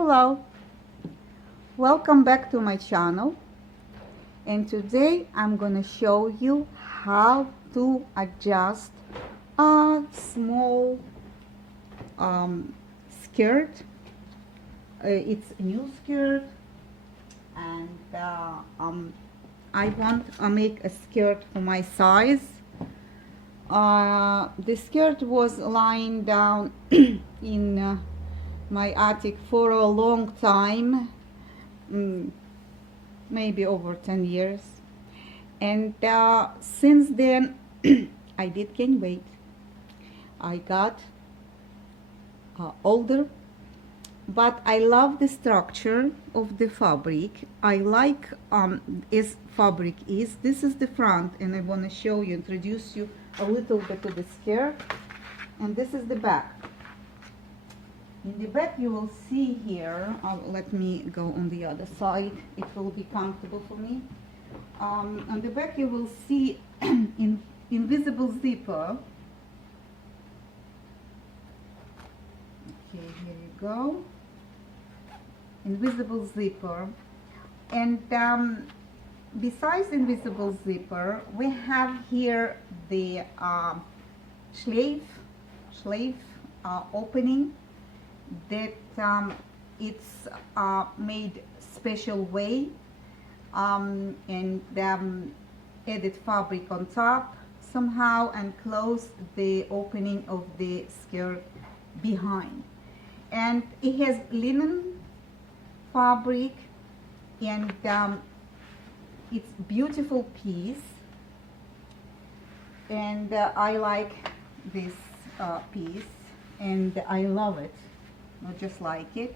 Hello, welcome back to my channel, and today I'm gonna show you how to adjust a small skirt. It's a new skirt, and I want to make a skirt for my size. The skirt was lying down in my attic for a long time, maybe over 10 years, and since then I did gain weight. I got older, but I love the structure of the fabric. I like as fabric is. This is the front, and I want to show you, introduce you a little bit to the skirt, and this is the back. In the back you will see here, let me go on the other side, it will be comfortable for me. On the back you will see invisible zipper. Okay, here you go. Invisible zipper. And besides invisible zipper, we have here the sleeve opening that it's made special way, and added fabric on top somehow and closed the opening of the skirt behind. And it has linen fabric, and it's beautiful piece, and I like this piece, and I love it. Not just like it.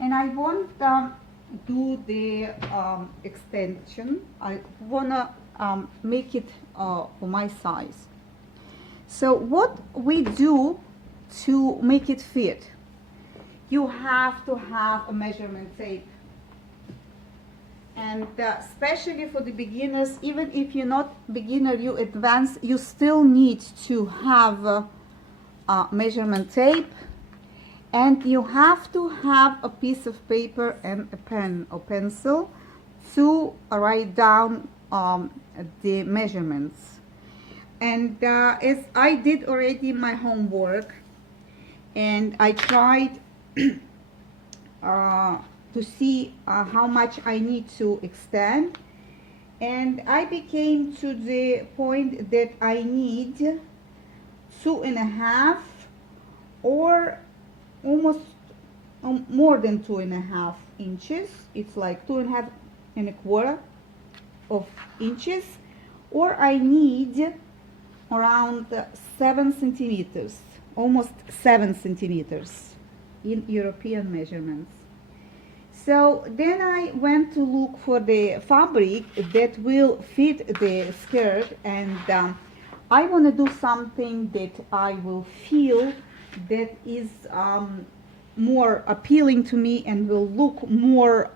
And I want do the extension. I wanna make it for my size. So what we do to make it fit, you have to have a measurement tape, and especially for the beginners, even if you're not beginner, you advanced, you still need to have a measurement tape. And you have to have a piece of paper and a pen or pencil to write down the measurements. And as I did already my homework, and I tried to see how much I need to extend, and I became to the point that I need 2.5 or almost more than 2.5 inches. It's like 2.25 of inches, or I need around 7 centimeters, almost 7 centimeters in European measurements. So then I went to look for the fabric that will fit the skirt, and I want to do something that I will feel that is more appealing to me and will look more,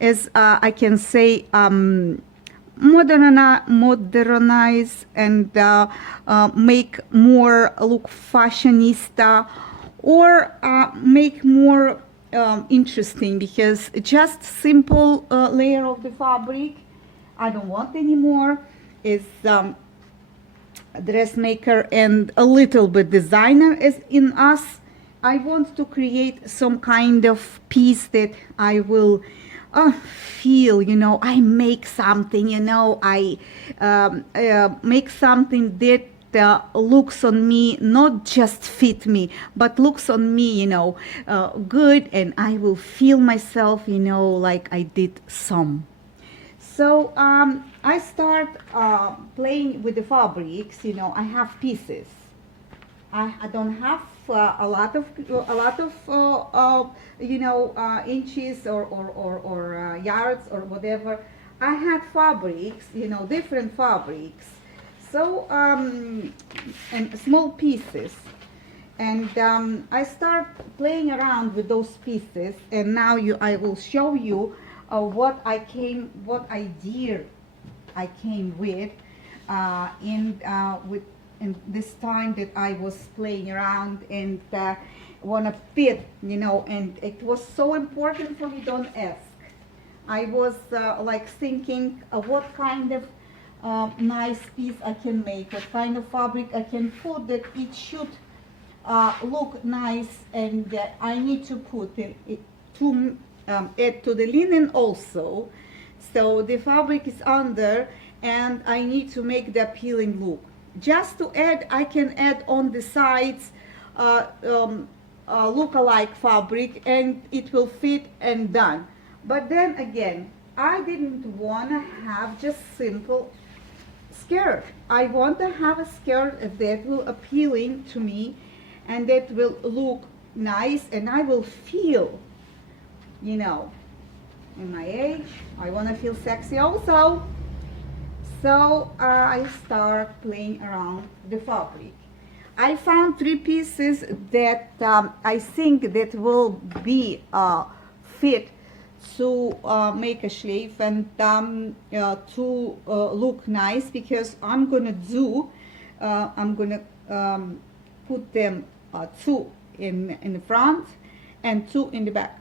as I can say, modernize and make more look fashionista, or make more interesting, because just simple layer of the fabric I don't want anymore. Is dressmaker and a little bit designer as in us. I want to create some kind of piece that I will feel, you know, I make something, you know, I make something that looks on me, not just fit me, but looks on me, you know, good, and I will feel myself, you know, like I did some. So I start playing with the fabrics. You know, I have pieces. I don't have a lot of you know, inches or yards or whatever. I had fabrics, you know, different fabrics. So and small pieces. And I start playing around with those pieces, and now I will show you what idea I came with in this time that I was playing around, and wanna fit, you know, and it was so important for me. Don't ask. I was like thinking what kind of nice piece I can make, what kind of fabric I can put that it should look nice, and I need to put it to add to the linen also. So the fabric is under, and I need to make the appealing look. Just to add, I can add on the sides look-alike fabric, and it will fit and done. But then again, I didn't want to have just simple skirt. I want to have a skirt that will appealing to me and that will look nice, and I will feel, you know, in my age, I want to feel sexy also. So I start playing around the fabric. I found 3 pieces that I think that will be fit to make a sleeve and to look nice, because I'm gonna put them 2 in the front and 2 in the back.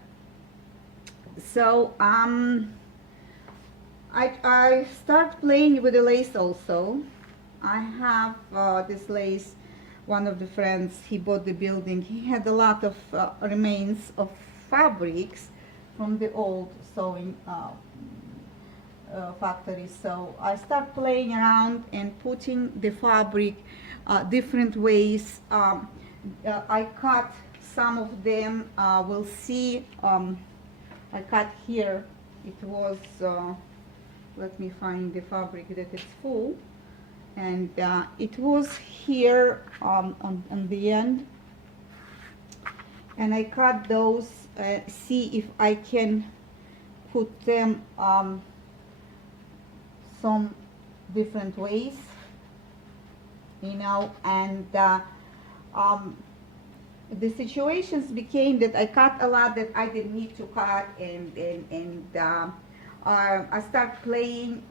So I start playing with the lace also. I have this lace. One of the friends, he bought the building. He had a lot of remains of fabrics from the old sewing factory. So I start playing around and putting the fabric different ways. I cut some of them. We'll see. I cut here. It was. Let me find the fabric that is full. And it was here on the end, and I cut those, see if I can put them some different ways, you know, and the situations became that I cut a lot that I didn't need to cut, and I start playing.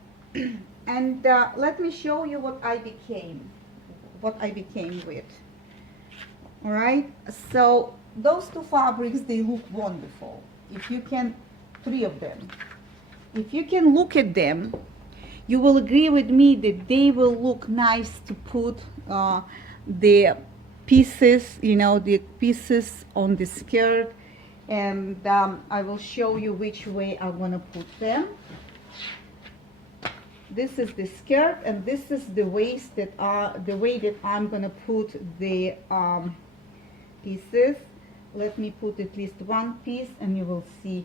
And let me show you what I became with. All right, so those 2 fabrics, they look wonderful. If you can, 3 of them, if you can look at them, you will agree with me that they will look nice to put the pieces, you know, the pieces on the skirt. And I will show you which way I want to put them. This is the skirt, and this is the waist, that the way that I'm gonna put the pieces. Let me put at least 1 piece, and you will see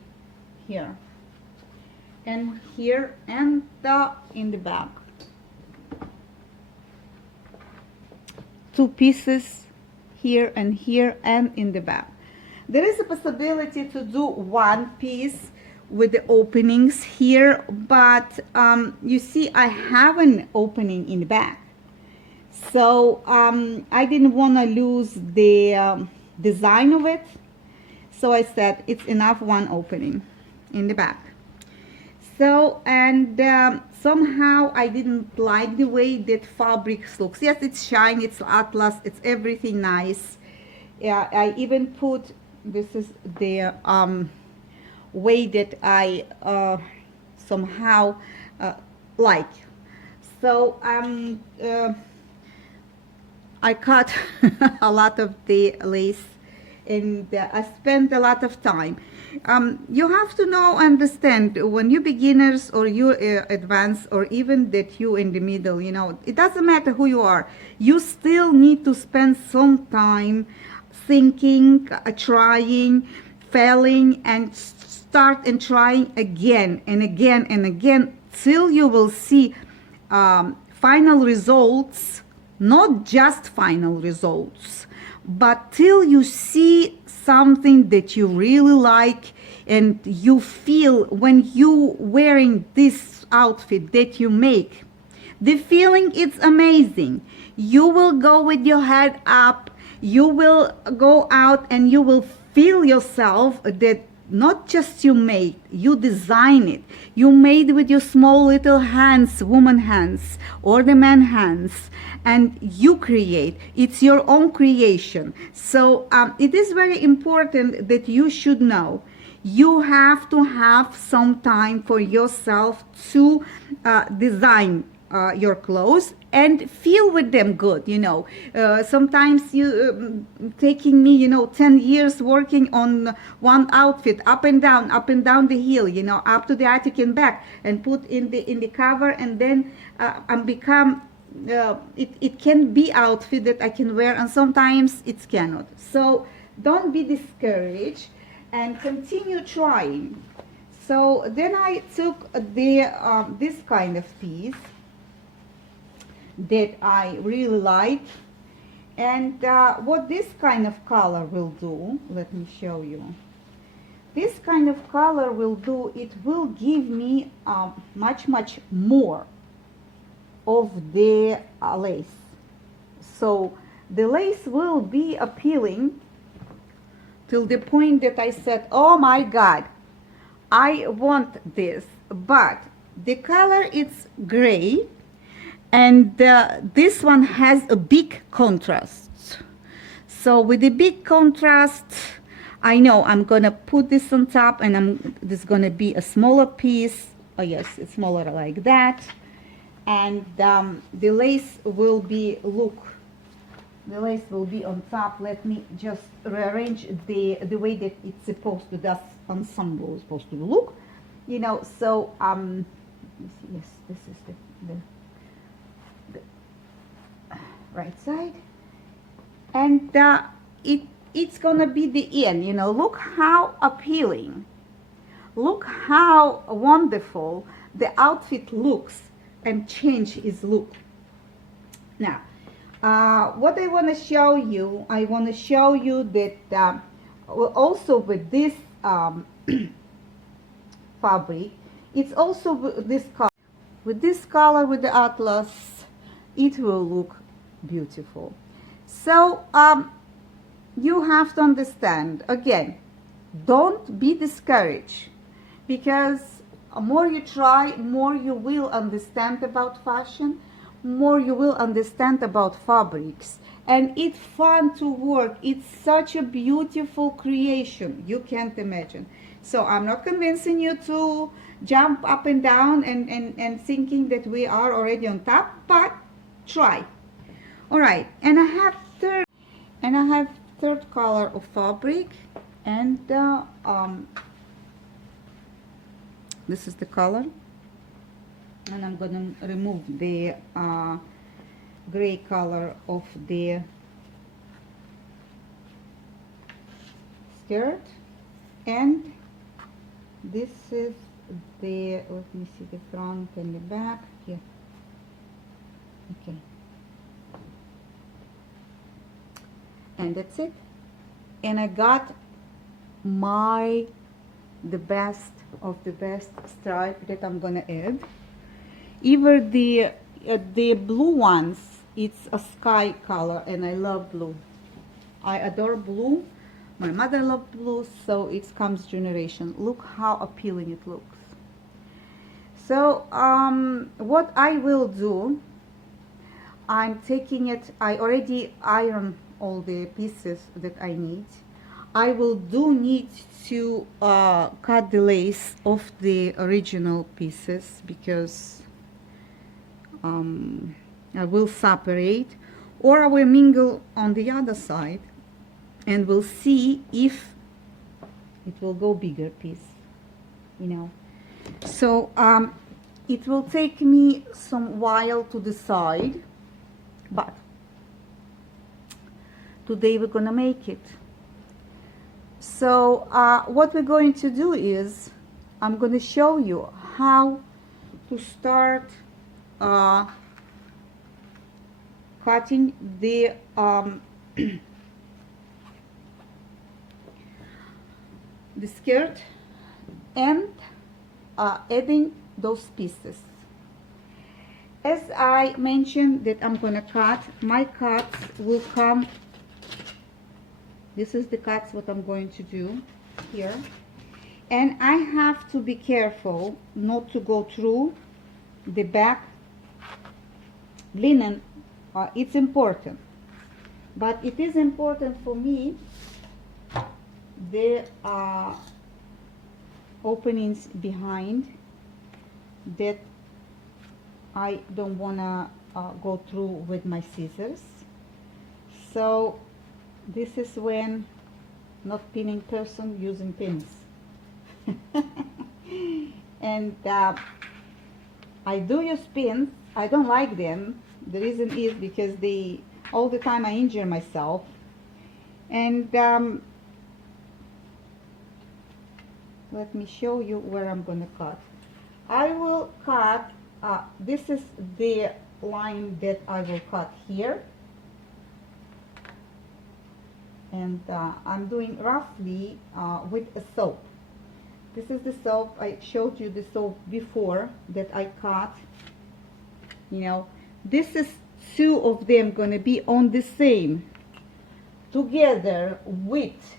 here and here, and in the back. 2 pieces here and here, and in the back. There is a possibility to do 1 piece with the openings here, but you see, I have an opening in the back, so I didn't want to lose the design of it, so I said it's enough 1 opening in the back. So, and somehow I didn't like the way that fabric looks. Yes, it's shiny, it's atlas, it's everything nice. Yeah, I even put, this is the way that I somehow like. So I cut a lot of the lace, and I spent a lot of time. You have to know, understand, when you beginners or you advanced, or even that you in the middle, you know, it doesn't matter who you are, you still need to spend some time thinking, trying, failing, and start and trying again and again and again, till you will see final results. Not just final results, but till you see something that you really like, and you feel when you wearing this outfit that you make, the feeling is amazing. You will go with your head up, you will go out, and you will feel yourself that not just you make, you design it. You made with your small little hands, woman hands or the man hands, and you create. It's your own creation. So it is very important that you should know you have to have some time for yourself to design your clothes and feel with them good, you know. Sometimes you taking me, you know, 10 years working on one outfit, up and down the hill, you know, up to the attic and back, and put in the cover, and then and become it can be outfit that I can wear, and sometimes it cannot. So don't be discouraged and continue trying. So then I took the this kind of piece that I really like, and what this kind of color will do, let me show you. This kind of color will do, it will give me much more of the lace. So the lace will be appealing till the point that I said, oh my God, I want this. But the color is gray, and this one has a big contrast. So with the big contrast, I know I'm gonna put this on top, and this is gonna be a smaller piece. Oh yes, it's smaller like that. And the lace will be, look, the lace will be on top. Let me just rearrange the way that it's supposed to, that ensemble is supposed to look, you know. So yes, this is the right side, and it's gonna be the end, you know. Look how appealing, look how wonderful the outfit looks, and change its look. Now what I want to show you, I want to show you that also with this fabric, it's also with this color, with the atlas, it will look beautiful. So you have to understand, again, don't be discouraged, because more you try, more you will understand about fashion, more you will understand about fabrics, and it's fun to work. It's such a beautiful creation, you can't imagine. So I'm not convincing you to jump up and down and thinking that we are already on top, but try. All right, and I have third color of fabric, and this is the color, and I'm gonna remove the gray color of the skirt, and this is the, let me see, the front and the back here. Okay, and that's it. And I got the best of the best stripe that I'm gonna add. Either the blue ones, it's a sky color, and I love blue. I adore blue. My mother loved blue, so it comes generation. Look how appealing it looks. So what I will do, I'm taking it, I already ironed all the pieces that I need. I will need to cut the lace off the original pieces, because I will separate, or I will mingle on the other side, and we'll see if it will go bigger piece, you know. So it will take me some while to decide, but today we're gonna make it. So what we're going to do is, I'm going to show you how to start cutting the the skirt, and adding those pieces. As I mentioned that I'm going to cut, my cuts will come. This is the cuts what I'm going to do here. and I have to be careful not to go through the back linen. It's important, but it is important for me the openings behind that I don't want to go through with my scissors. So this is when not pinning person using pins. And I do use pins. I don't like them. The reason is because all the time I injure myself. And let me show you where I'm going to cut. I will cut, this is the line that I will cut here. And I'm doing roughly with a soap. This is the soap. I showed you the soap before that I cut. You know, this is two of them going to be on the same together with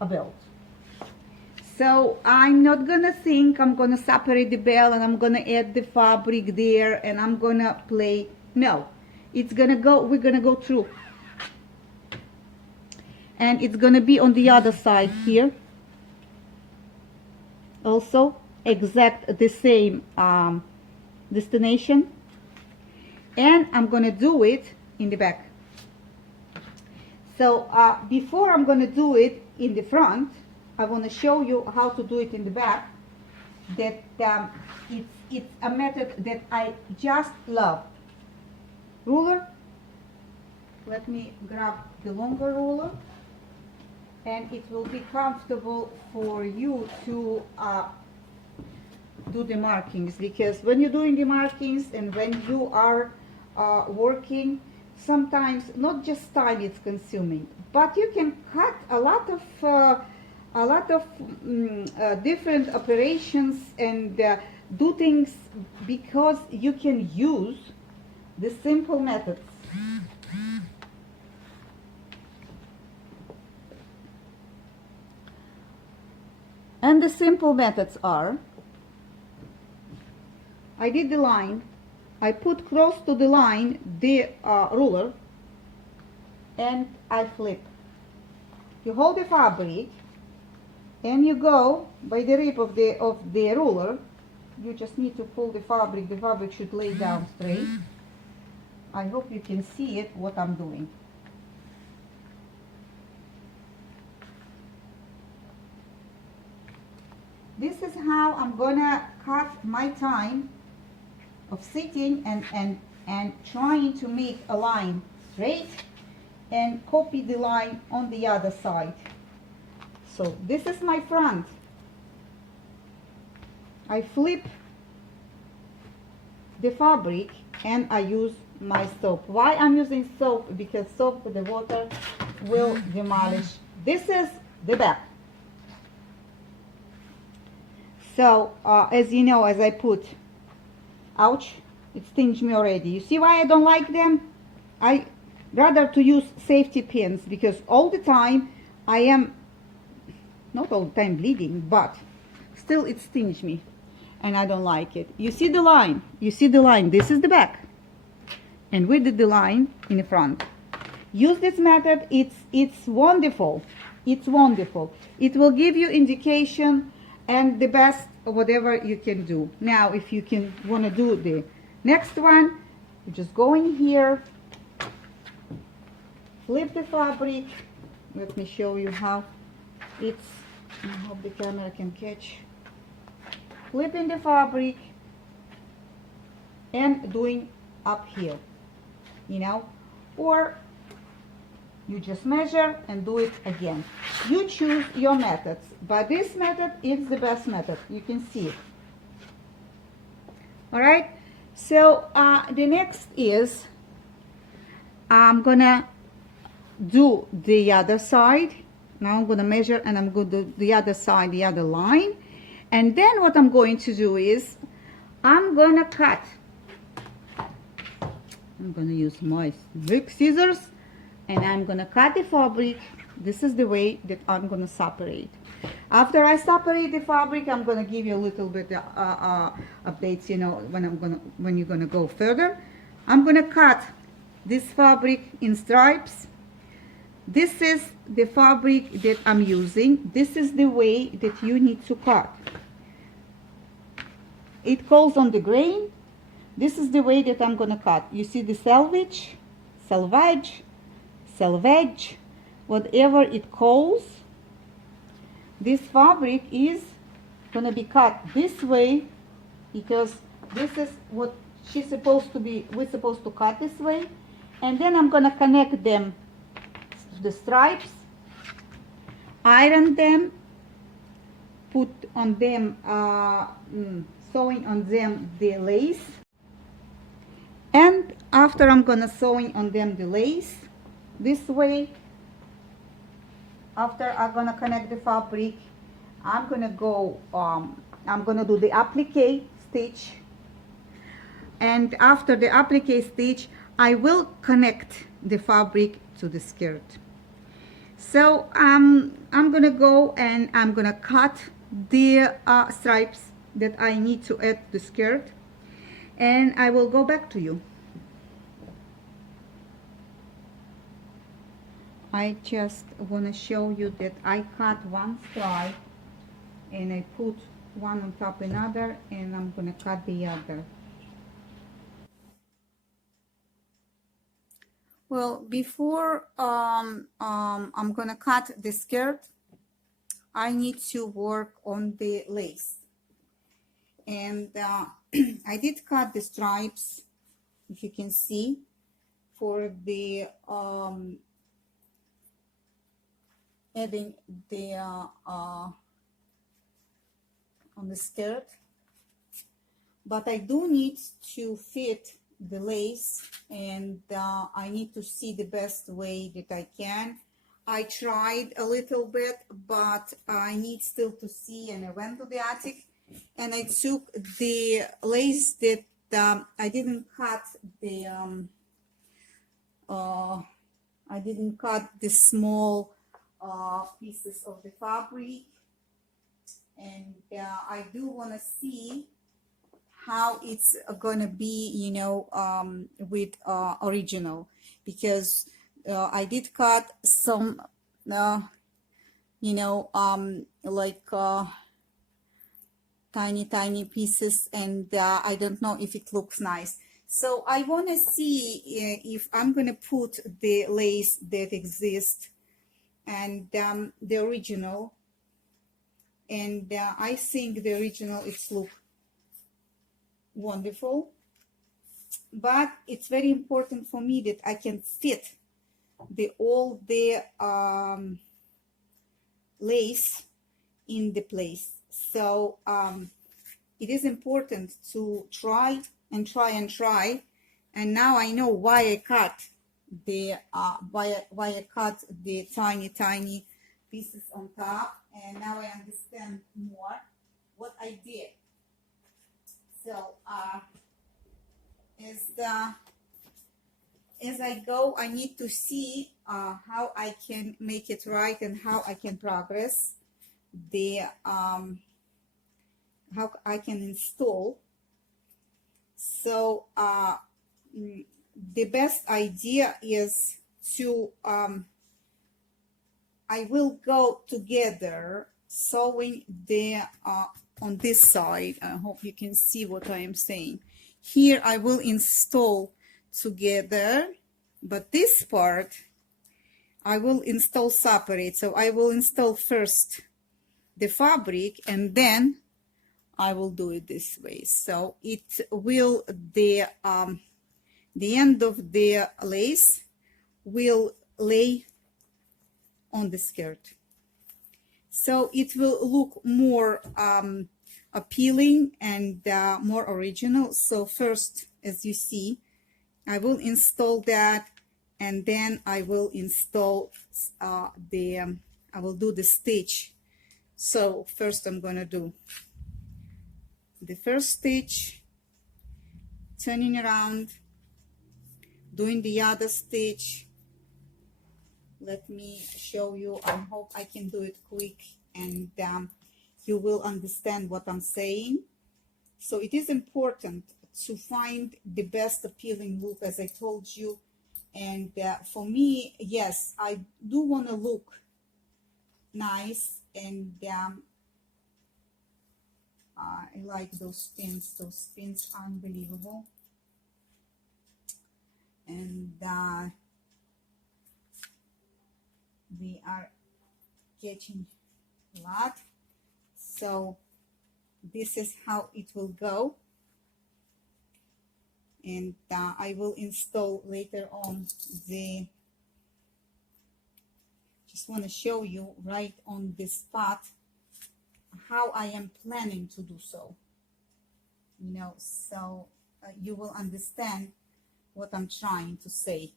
a belt. So I'm not gonna think I'm gonna separate the belt and I'm gonna add the fabric there and I'm gonna play. No, it's gonna go, we're gonna go through. And it's gonna be on the other side here. Also, exact the same destination. And I'm gonna do it in the back. So before I'm gonna do it in the front, I want to show you how to do it in the back. That it's a method that I just love. Ruler. Let me grab the longer ruler, and it will be comfortable for you to do the markings, because when you're doing the markings and when you are working, sometimes not just time is consuming, but you can cut a lot of different operations and do things because you can use the simple methods. And the simple methods are, I did the line, I put close to the line the ruler, and I flip. You hold the fabric and you go by the rib of the ruler. You just need to pull the fabric should lay down straight. I hope you can see it, what I'm doing. This is how I'm gonna cut my time of sitting and trying to make a line straight and copy the line on the other side. So this is my front. I flip the fabric and I use my soap. Why I'm using soap? Because soap with the water will demolish. This is the back. So as you know, as I put, ouch, it stinged me already. You see why I don't like them? I rather to use safety pins, because all the time I am, not all the time bleeding, but still it stings me and I don't like it. You see the line, this is the back, and we did the line in the front. Use this method, it's wonderful, it's wonderful. It will give you indication and the best whatever you can do. Now if you want to do the next one, you just go in here, flip the fabric. Let me show you how it's, I hope the camera can catch. Flipping the fabric and doing up here, you know, or you just measure and do it again. You choose your methods, but this method is the best method. You can see it. All right, so the next is I'm gonna do the other side. Now I'm gonna measure and I'm going to do the other side, the other line, and then what I'm going to do is I'm gonna cut. I'm gonna use my big scissors and I'm gonna cut the fabric. This is the way that I'm gonna separate. After I separate the fabric, I'm gonna give you a little bit updates, you know, when you're gonna go further. I'm gonna cut this fabric in stripes. This is the fabric that I'm using. This is the way that you need to cut. It calls on the grain. This is the way that I'm gonna cut. You see the selvage, whatever it calls. This fabric is gonna be cut this way because this is what she's supposed to be, we're supposed to cut this way. And then I'm gonna connect them, the stripes, iron them, put on them, sewing on them the lace. And after I'm gonna sewing on them the lace this way, after I'm gonna connect the fabric, I'm gonna go, I'm gonna do the applique stitch, and after the applique stitch I will connect the fabric to the skirt. So I'm gonna go and I'm gonna cut the stripes that I need to add to the skirt, and I will go back to you. I just want to show you that I cut one stripe and I put one on top another, and I'm going to cut the other. Well, before I'm going to cut the skirt, I need to work on the lace. And I did cut the stripes, if you can see, for the adding the on the skirt, but I do need to fit the lace, and I need to see the best way that I can. I tried a little bit, but I need still to see, and I went to the attic and I took the lace that I didn't cut the I didn't cut the small pieces of the fabric, and I do want to see how it's gonna be, you know, with original, because I did cut some you know, like tiny pieces, and I don't know if it looks nice. So I want to see if I'm gonna put the lace that exists and the original, and I think the original it's look wonderful, but it's very important for me that I can fit all the lace in the place. So it is important to try, and and now I know why I cut the why I cut the tiny pieces on top, and now I understand more what I did. So as I go, I need to see how I can make it right and how I can progress the how I can install. So the best idea is to I will go together sewing the on this side. I hope you can see what I am saying. Here I will install together, but this part I will install separate. So I will install first the fabric, and then I will do it this way. So it will the end of the lace will lay on the skirt, so it will look more appealing and more original. So first, as you see, I will install that, and then I will install I will do the stitch. So first I'm going to do the first stitch, turning around, doing the other stitch. Let me show you. I hope I can do it quick and you will understand what I'm saying. So it is important to find the best appealing look, as I told you. And for me, yes, I do want to look nice, and I like those pins. Those pins are unbelievable. And we are catching a lot. So this is how it will go. And I will install later on the, just want to show you right on this spot how I am planning to do so, you know, so you will understand what I'm trying to say.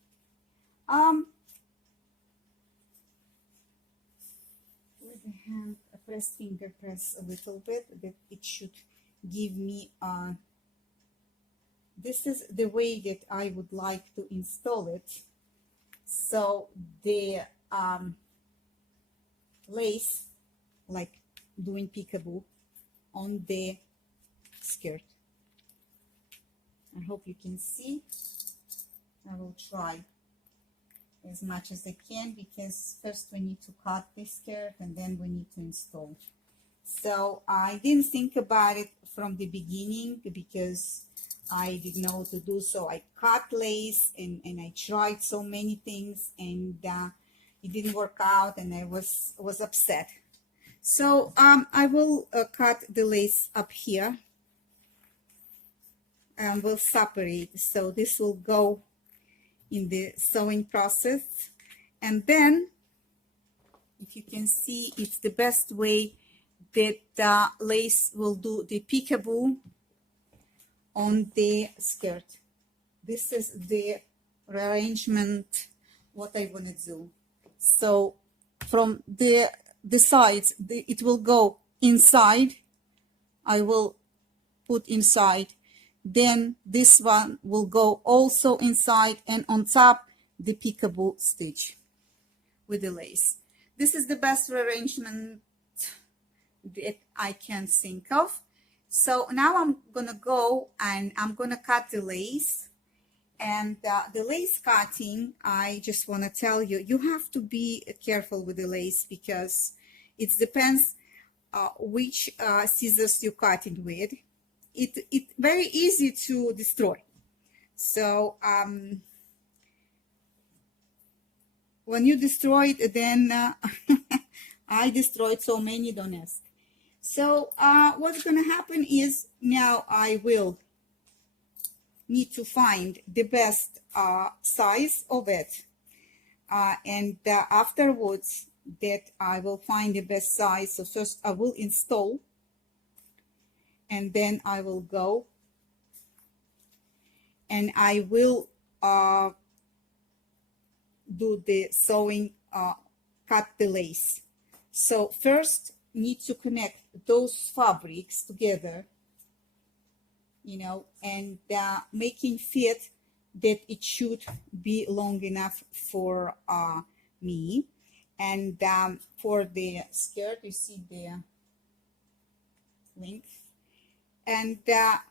With the hand, press finger, press a little bit, that it should give me this is the way that I would like to install it. So the lace, like doing peekaboo on the skirt. I hope you can see. I will try as much as I can, because first we need to cut this skirt and then we need to install. So I didn't think about it from the beginning because I didn't know what to do. So I cut lace and I tried so many things, and it didn't work out, and I was upset. So I will cut the lace up here and we'll separate. So this will go in the sewing process, and then if you can see, it's the best way that lace will do the peekaboo on the skirt. This is the rearrangement what I want to do. So from the sides, it will go inside. I will put inside. Then this one will go also inside, and on top the peekaboo stitch with the lace. This is the best rearrangement that I can think of. So now I'm gonna go and I'm gonna cut the lace. And the lace cutting, I just want to tell you, you have to be careful with the lace, because it depends which scissors you're cutting with. It's very easy to destroy. So when you destroy it, then I destroyed so many, don't ask. So what's going to happen is, now I will need to find the best size of it, and afterwards that I will find the best size. So first I will install, and then I will go and I will do the sewing, cut the lace. So first need to connect those fabrics together, you know, and making fit that it should be long enough for me. And for the skirt, you see the length. And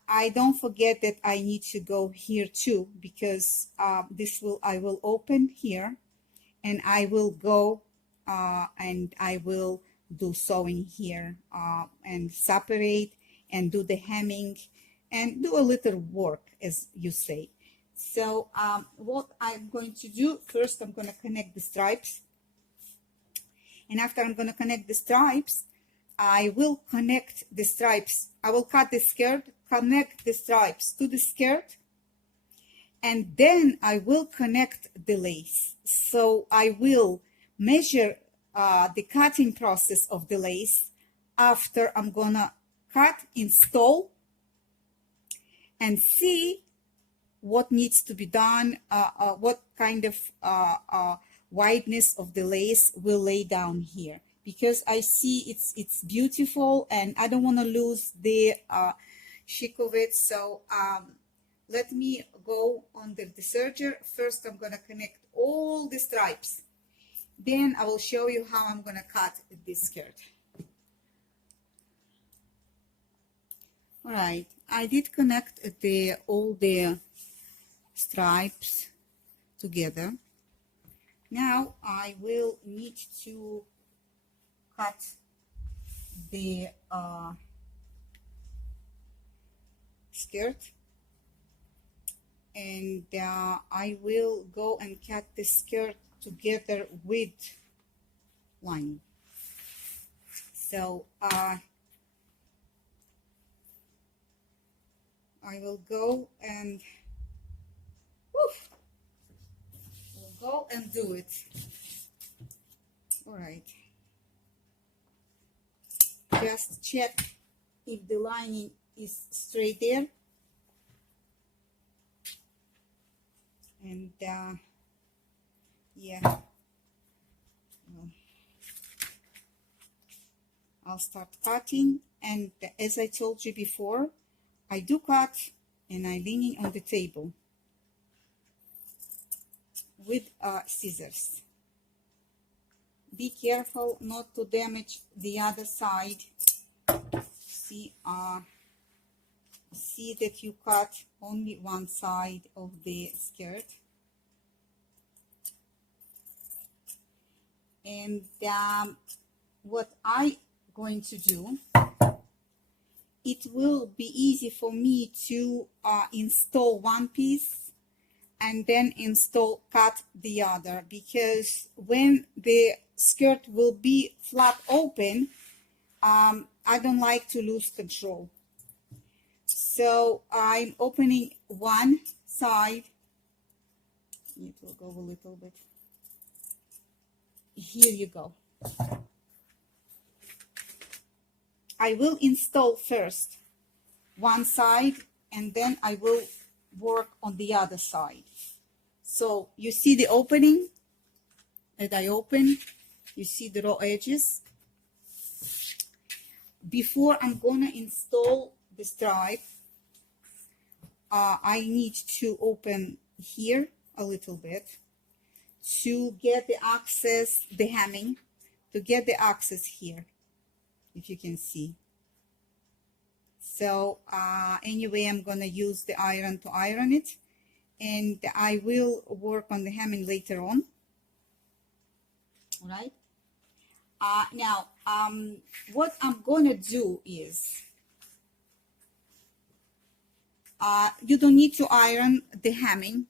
I don't forget that I need to go here too, because I will open here, and I will go and I will do sewing here and separate and do the hemming and do a little work, as you say. So what I'm going to do, first I'm going to connect the stripes, and after I'm going to connect the stripes, I will connect the stripes. I will cut the skirt, connect the stripes to the skirt, and then I will connect the lace. So I will measure the cutting process of the lace after I'm gonna cut, install, and see what needs to be done, what kind of wideness of the lace will lay down here, because I see it's beautiful and I don't want to lose the chic of it. So let me go under the serger. First I'm going to connect all the stripes, then I will show you how I'm going to cut this skirt. All right, I did connect all the stripes together. Now I will need to cut the skirt, and I will go and cut the skirt together with lining. So I will go and do it. All right, just check if the lining is straight there, and yeah, I'll start cutting. And as I told you before, I do cut and I leaning on the table with scissors. Be careful not to damage the other side. See that you cut only one side of the skirt. And what I going to do, it will be easy for me to install one piece and then cut the other, because when the skirt will be flat open, I don't like to lose control. So I'm opening one side. It will go a little bit. Here you go. I will install first one side, and then I will work on the other side. So you see the opening that I open, you see the raw edges. Before I'm gonna install the stripe, I need to open here a little bit to get the access, the hemming, to get the access here, if you can see. So anyway, I'm gonna use the iron to iron it, and I will work on the hemming later on. All right. Now, what I'm gonna do is, you don't need to iron the hemming,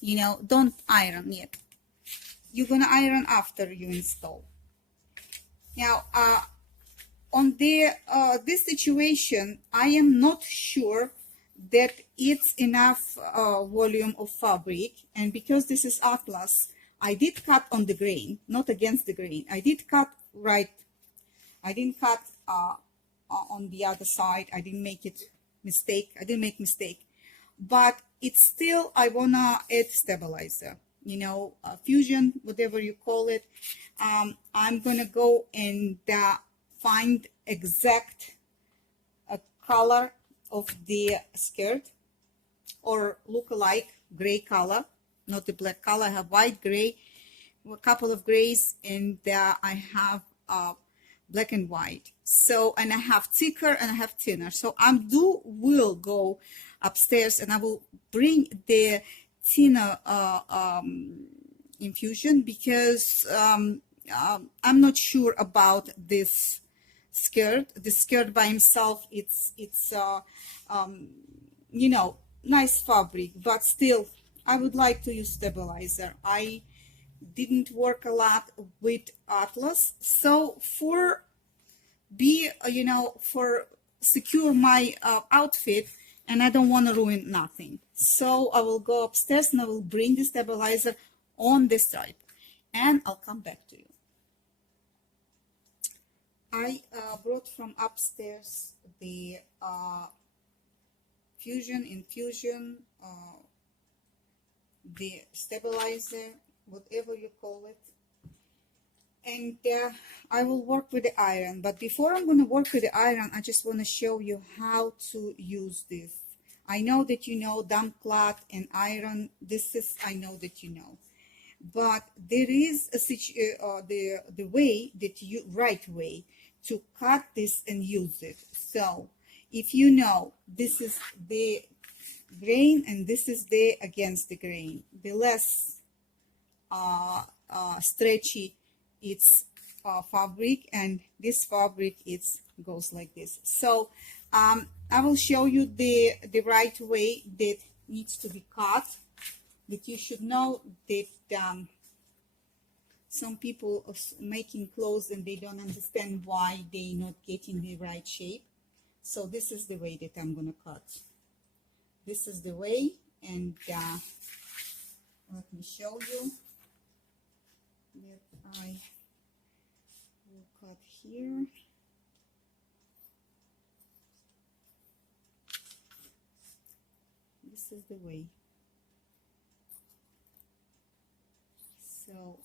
you know, don't iron yet. You're gonna iron after you install. Now, on this situation, I am not sure that it's enough volume of fabric, and because this is Atlas, I did cut on the grain, not against the grain. I did cut right. I didn't cut on the other side. I didn't make mistake. But it's still, I wanna add stabilizer, you know, fusion, whatever you call it. I'm gonna go and find exact color of the skirt, or look-alike gray color, not the black color. I have white, gray, a couple of grays, and I have black and white. So, and I have thicker and I have thinner. So will go upstairs and I will bring the thinner infusion, because I'm not sure about this skirt. The skirt by himself, it's you know, nice fabric, but still I would like to use stabilizer. I didn't work a lot with Atlas, so for secure my outfit, and I don't want to ruin nothing, so I will go upstairs and I will bring the stabilizer on the stripe, and I'll come back to you. I brought from upstairs the infusion, the stabilizer, whatever you call it, and I will work with the iron. But before I'm going to work with the iron, I just want to show you how to use this. I know that you know damp cloth and iron. I know that you know, but there is the way that right way to cut this and use it. So if you know this is the grain and this is the against the grain, the less stretchy it's fabric, and this fabric goes like this. So I will show you the right way that needs to be cut, that you should know that some people are making clothes and they don't understand why they not getting the right shape. So this is the way that I'm gonna cut. This is the way, and let me show you that I will cut here. This is the way. So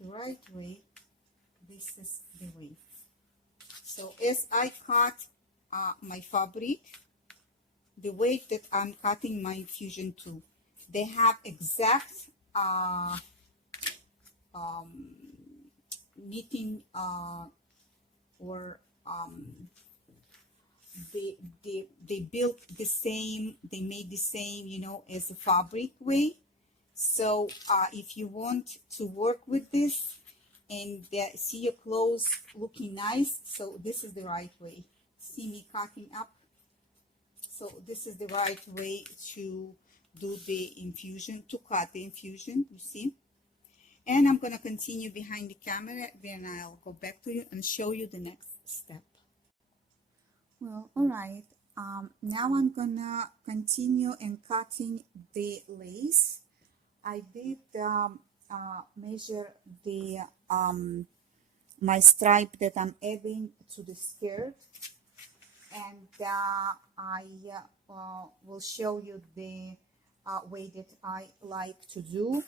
the right way, this is the way. So as I cut my fabric, the way that I'm cutting my Fusion 2, they have exact knitting or they built the same, they made the same, you know, as the fabric way. So if you want to work with this and see your clothes looking nice, so this is the right way. See me cutting up? So this is the right way to do the infusion, to cut the infusion, you see? And I'm gonna continue behind the camera, then I'll go back to you and show you the next step. Well, all right, now I'm gonna continue in cutting the lace. I did measure the my stripe that I'm adding to the skirt, and I will show you the way that I like to do.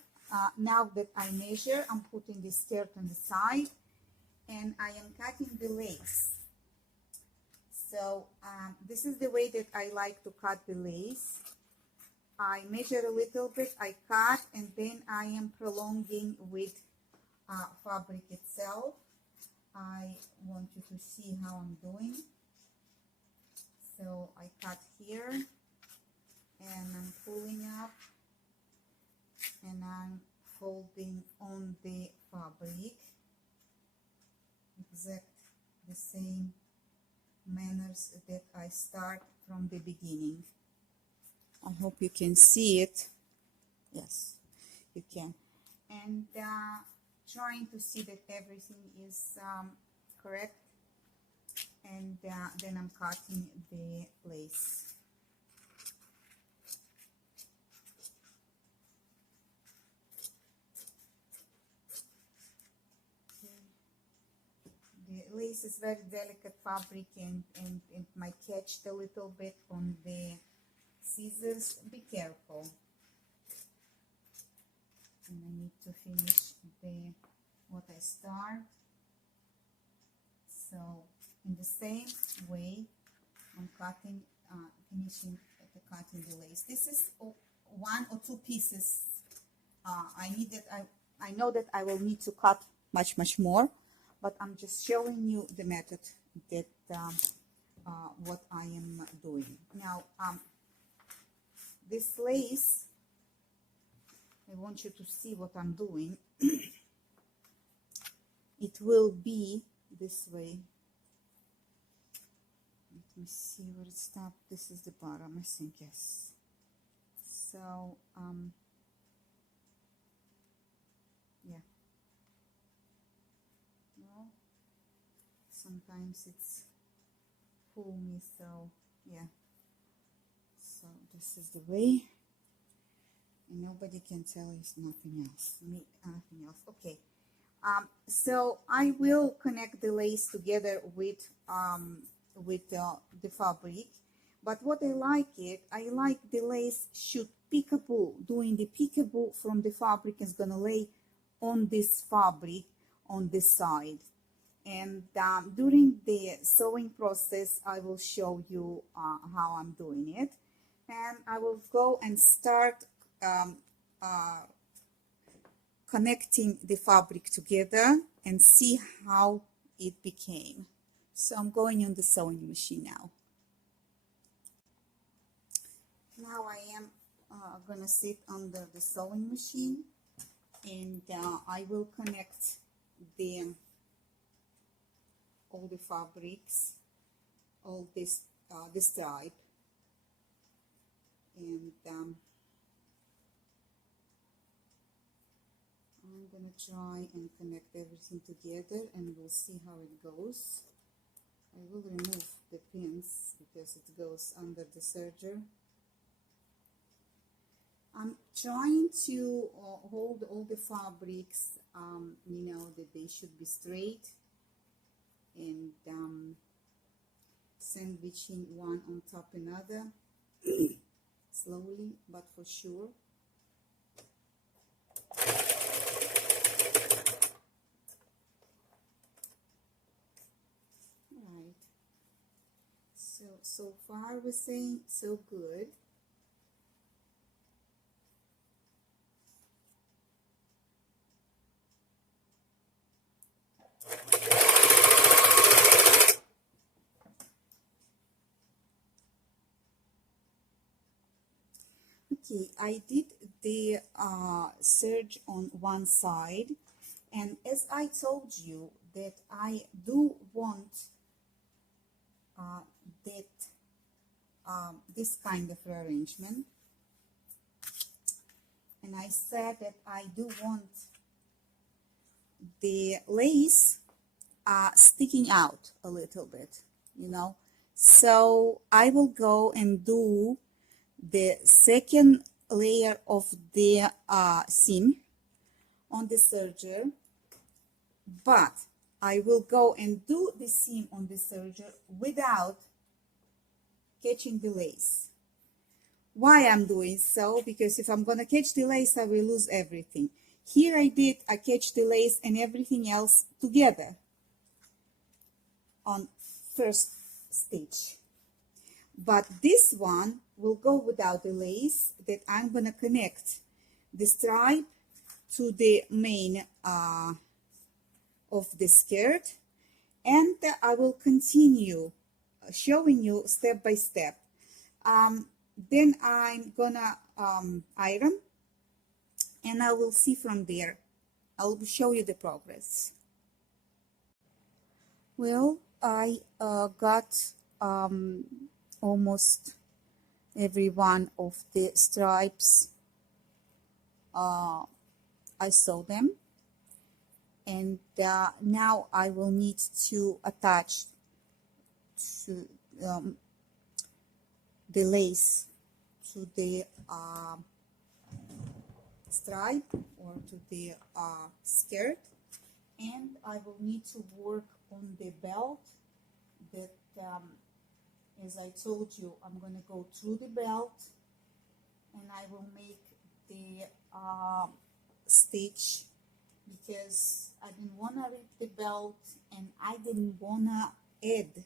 Now that I measure, I'm putting the skirt on the side, and I am cutting the lace. So this is the way that I like to cut the lace. I measure a little bit, I cut, and then I am prolonging with fabric itself. I want you to see how I'm doing. So I cut here, and I'm pulling up, and I'm folding on the fabric, exact the same manners that I start from the beginning. I hope you can see it. Yes, you can. And trying to see that everything is correct. And then I'm cutting the lace. The lace is very delicate fabric, and it might catch a little bit on the scissors. Be careful. And I need to finish what I start. So in the same way, I'm cutting, finishing cutting the lace. This is one or two pieces. I know that I will need to cut much more, but I'm just showing you the method that what I am doing now. This lace, I want you to see what I'm doing. It will be this way. Let me see where it stopped. This is the bottom, I think, yes. So yeah. Well, sometimes it's pull me, so yeah. So this is the way, and nobody can tell it's nothing else. Nothing else. Okay. So I will connect the lace together with the fabric, but what I like the lace should peekaboo. Doing the peekaboo from the fabric is gonna lay on this fabric on this side, and during the sewing process I will show you how I'm doing it, and I will go and start connecting the fabric together and see how it became. So I'm going on the sewing machine now. Now I am gonna sit under the sewing machine, and I will connect all the fabrics, all this stripe, and I'm gonna try and connect everything together, and we'll see how it goes. I will remove the pins because it goes under the serger. I'm trying to hold all the fabrics, you know, that they should be straight, and sandwiching one on top another, slowly but for sure. Right. So far we're saying so good. Okay, I did the serge on one side, and as I told you that I do want that this kind of arrangement, and I said that I do want the lace sticking out a little bit, you know. So I will go and do the second layer of the seam on the serger, but I will go and do the seam on the serger without catching the lace. Why I'm doing so? Because if I'm gonna catch the lace, I will lose everything. Here I catch the lace and everything else together on first stitch. But this one will go without the lace, that I'm going to connect the stripe to the main of the skirt, and I will continue showing you step by step. Then I'm gonna iron, and I will see from there. I'll show you the progress. Well, I got almost every one of the stripes. I sew them, and now I will need to attach to the lace to the stripe or to the skirt, and I will need to work on the belt that as I told you, I'm going to go through the belt, and I will make the stitch, because I didn't want to rip the belt, and I didn't want to add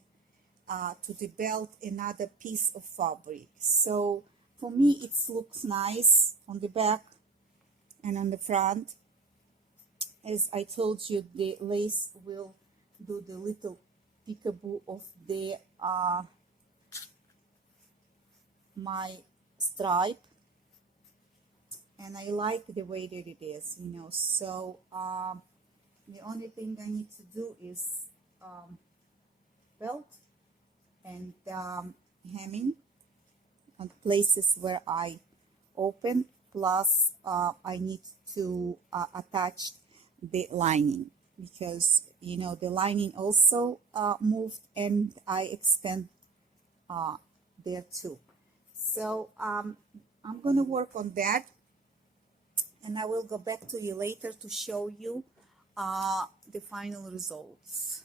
to the belt another piece of fabric. So for me it looks nice on the back and on the front. As I told you, the lace will do the little peekaboo of the my stripe, and I like the way that it is, you know. So the only thing I need to do is belt and hemming on places where I open, plus I need to attach the lining, because you know the lining also moved, and I extend there too. So I'm going to work on that, and I will go back to you later to show you the final results.